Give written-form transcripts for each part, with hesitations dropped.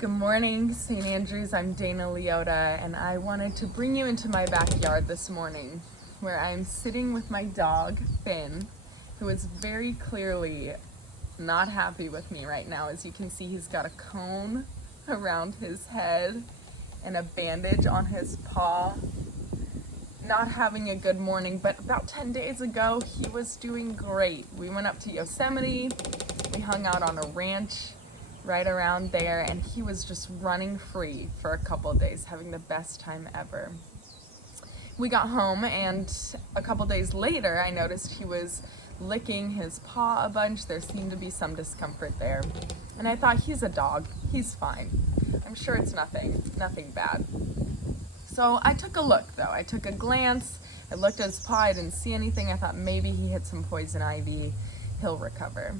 Good morning, St. Andrews. I'm Dana Leota, and I wanted to bring you into my backyard this morning where I'm sitting with my dog, Finn, who is very clearly not happy with me right now. As you can see, he's got a cone around his head and a bandage on his paw. Not having a good morning, but about 10 days ago, he was doing great. We went up to Yosemite, we hung out on a ranch right around there, and he was just running free for a couple days, having the best time ever. We got home, and a couple days later, I noticed he was licking his paw a bunch. There seemed to be some discomfort there. And I thought, he's a dog, he's fine. I'm sure it's nothing bad. So I took a look though. I took a glance, I looked at his paw, I didn't see anything. I thought maybe he hit some poison ivy, he'll recover.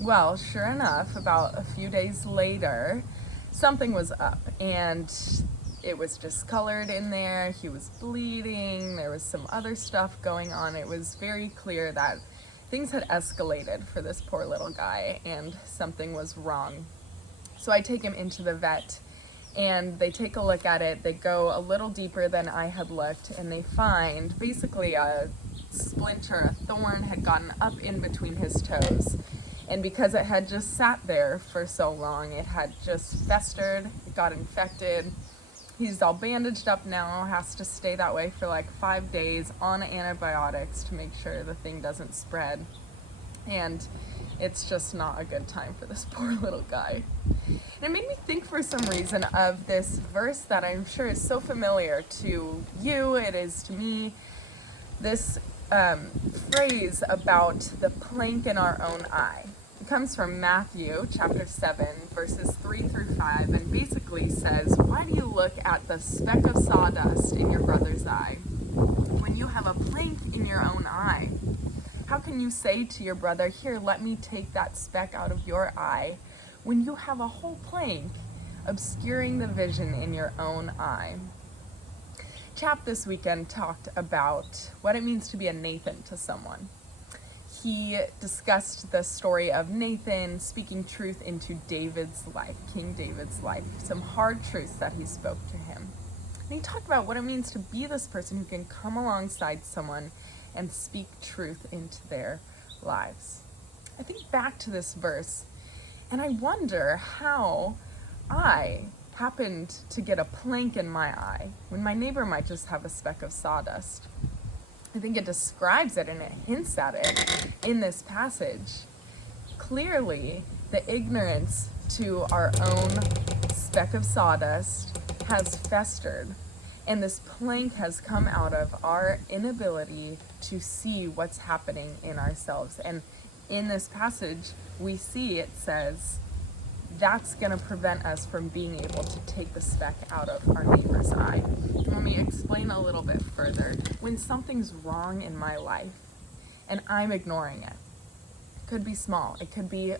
Well, sure enough, about a few days later, something was up and it was discolored in there. He was bleeding. There was some other stuff going on. It was very clear that things had escalated for this poor little guy and something was wrong. So I take him into the vet and they take a look at it. They go a little deeper than I had looked and they find basically a splinter, a thorn had gotten up in between his toes. And because it had just sat there for so long, it had just festered, it got infected. He's all bandaged up now, has to stay that way for like 5 days on antibiotics to make sure the thing doesn't spread. And it's just not a good time for this poor little guy. And it made me think for some reason of this verse that I'm sure is so familiar to you, it is to me, this phrase about the plank in our own eye. It comes from Matthew chapter 7 verses 3 through 5 and basically says, why do you look at the speck of sawdust in your brother's eye when you have a plank in your own eye? How can you say to your brother, here, let me take that speck out of your eye, when you have a whole plank obscuring the vision in your own eye? Chap this weekend talked about what it means to be a Nathan to someone. He discussed the story of Nathan speaking truth into David's life, King David's life, some hard truths that he spoke to him. And he talked about what it means to be this person who can come alongside someone and speak truth into their lives. I think back to this verse and I wonder how I happened to get a plank in my eye when my neighbor might just have a speck of sawdust. I think it describes it and it hints at it in this passage. Clearly, the ignorance to our own speck of sawdust has festered, and this plank has come out of our inability to see what's happening in ourselves. And in this passage, we see it says, that's going to prevent us from being able to take the speck out of our neighbor's eye. Let me explain a little bit further. When something's wrong in my life and I'm ignoring it, it could be small, it could be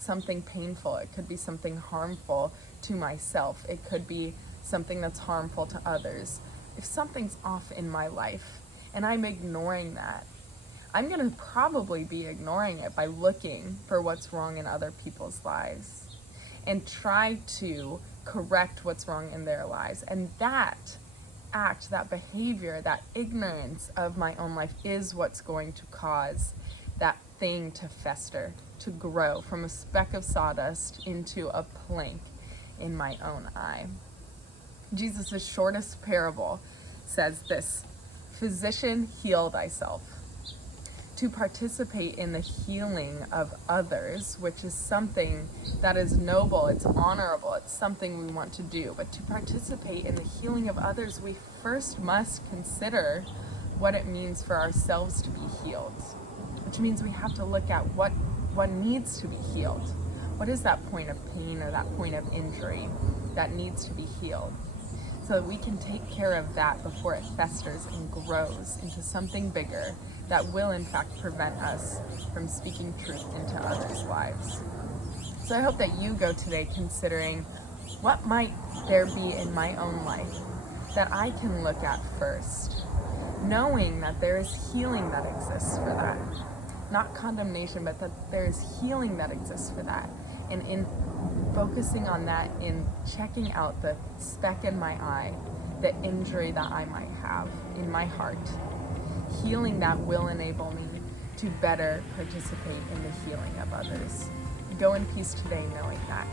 something painful, it could be something harmful to myself, it could be something that's harmful to others. If something's off in my life and I'm ignoring that, I'm going to probably be ignoring it by looking for what's wrong in other people's lives and try to correct what's wrong in their lives. And that act, that behavior, that ignorance of my own life is what's going to cause that thing to fester, to grow from a speck of sawdust into a plank in my own eye. Jesus' shortest parable says this, physician, heal thyself. To participate in the healing of others, which is something that is noble, it's honorable, it's something we want to do. But to participate in the healing of others, we first must consider what it means for ourselves to be healed, which means we have to look at what needs to be healed. What is that point of pain or that point of injury that needs to be healed? So that we can take care of that before it festers and grows into something bigger that will in fact prevent us from speaking truth into others' lives. So I hope that you go today considering what might there be in my own life that I can look at first, knowing that there is healing that exists for that. Not condemnation, but that there is healing that exists for that. And in focusing on that in checking out the speck in my eye, the injury that I might have in my heart. Healing that will enable me to better participate in the healing of others. Go in peace today knowing that.